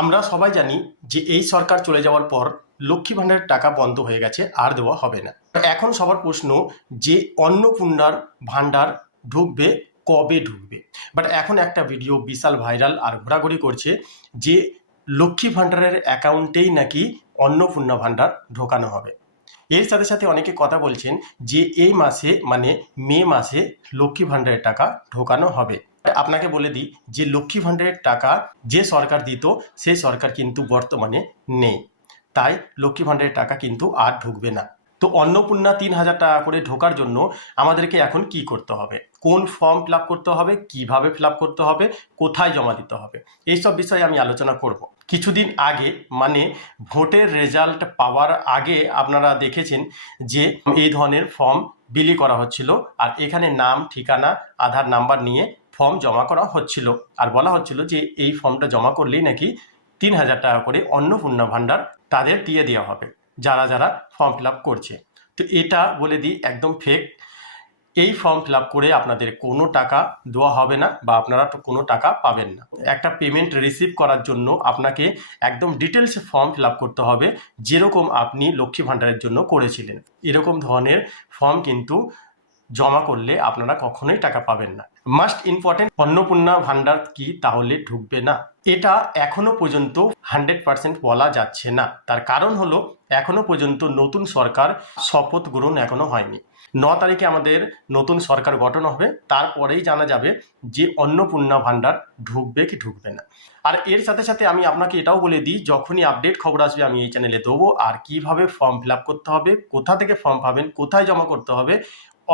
আমরা সবাই জানি যে এই সরকার চলে যাওয়ার পর লক্ষ্মী ভাণ্ডারের টাকা বন্ধ হয়ে গেছে, আর দেওয়া হবে না। এখন সবার প্রশ্ন যে অন্নপূর্ণার ভাণ্ডার ঢুকবে, কবে ঢুকবে। বাট এখন একটা ভিডিও বিশাল ভাইরাল আর ঘোরাঘুরি করছে যে লক্ষ্মী ভাণ্ডারের অ্যাকাউন্টেই নাকি অন্নপূর্ণা ভাণ্ডার ঢোকানো হবে। এর সাথে সাথে অনেকে কথা বলছেন যে এই মাসে মানে মে মাসে লক্ষ্মী ভাণ্ডারের টাকা ঢোকানো হবে। আপনাকে বলে দিই যে লক্ষ্মী ভাণ্ডারের টাকা যে সরকার দিত সেই সরকার কিন্তু বর্তমানে নেই, তাই লক্ষ্মী ভাণ্ডারের টাকা কিন্তু আর ঢুকবে না। তো অন্নপূর্ণা ৩,০০০ টাকা করে ঢোকার জন্য আমাদেরকে এখন কি করতে হবে, কোন ফর্ম ফিল আপ করতে হবে, কিভাবে ফিল আপ করতে হবে, কোথায় জমা দিতে হবে, এইসব বিষয়ে আমি আলোচনা করব। কিছুদিন আগে মানে ভোটের রেজাল্ট পাওয়ার আগে আপনারা দেখেছেন যে এই ধরনের ফর্ম বিলি করা হচ্ছিল, আর এখানে নাম, ঠিকানা, আধার নাম্বার নিয়ে ফর্ম জমা করা হচ্ছিল, আর বলা হচ্ছিল যে এই ফর্মটা জমা করলেই নাকি ৩,০০০ টাকা করে অন্নপূর্ণা ভাণ্ডার তাদের দিয়ে দেওয়া হবে যারা যারা ফর্ম ফিল আপ করছে। তো এটা বলে দিই একদম ফেক। এই ফর্ম ফিল আপ করে আপনাদের কোনো টাকা দেওয়া হবে না বা আপনারা কোনো টাকা পাবেন না। একটা পেমেন্ট রিসিভ করার জন্য আপনাকে একদম ডিটেলসে ফর্ম ফিল আপ করতে হবে, যেরকম আপনি লক্ষ্মী ভাণ্ডারের জন্য করেছিলেন। এরকম ধরনের ফর্ম কিন্তু জমা করলে আপনারা কখনোই টাকা পাবেন না। মাস্ট ইম্পর্টেন্ট, অন্নপূর্ণা ভাণ্ডার কি তাহলে ঢুকবে না? এটা এখনো পর্যন্ত 100% বলা যাচ্ছে না। তার কারণ হলো এখনো পর্যন্ত নতুন সরকার শপথ গ্রহণ এখনো হয়নি। 9 তারিখে আমাদের নতুন সরকার গঠন হবে, তারপরেই জানা যাবে যে অন্নপূর্ণা ভাণ্ডার ঢুকবে কি ঢুকবে না। আর এর সাথে সাথে আমি আপনাকে এটাও বলে দিই, যখনই আপডেট খবর আসবে আমি এই চ্যানেলে দেবো। আর কিভাবে ফর্ম ফিল আপ করতে হবে, কোথা থেকে ফর্ম পাবেন, কোথায় জমা করতে হবে,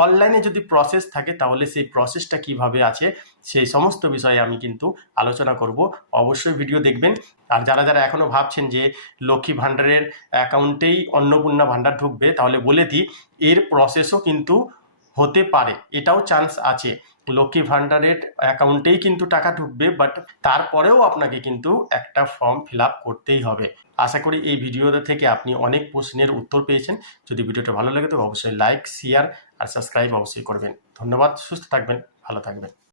অনলাইনে যদি প্রসেস থাকে তাহলে সেই প্রসেসটা কিভাবে আছে, সেই সমস্ত বিষয়ে আমি কিন্তু আলোচনা করব। অবশ্যই ভিডিও দেখবেন। আর যারা যারা এখনও ভাবছেন যে লক্ষ্মী ভাণ্ডারের অ্যাকাউন্টেই অন্নপূর্ণা ভাণ্ডার ঢুকবে, তাহলে বলে দিই এর প্রসেসও কিন্তু হতে পারে, এটাও চান্স আছে। লক্ষ্মী ভাণ্ডারের অ্যাকাউন্টেই কিন্তু টাকা ঢুকবে, বাট তারপরেও আপনাকে কিন্তু একটা ফর্ম ফিল আপ করতেই হবে। আশা করি এই ভিডিওটা থেকে আপনি অনেক প্রশ্নের উত্তর পেয়েছেন। যদি ভিডিওটা ভালো লাগে তো অবশ্যই লাইক, শেয়ার আর সাবস্ক্রাইব অবশ্যই করবেন। ধন্যবাদ। সুস্থ থাকবেন, ভালো থাকবেন।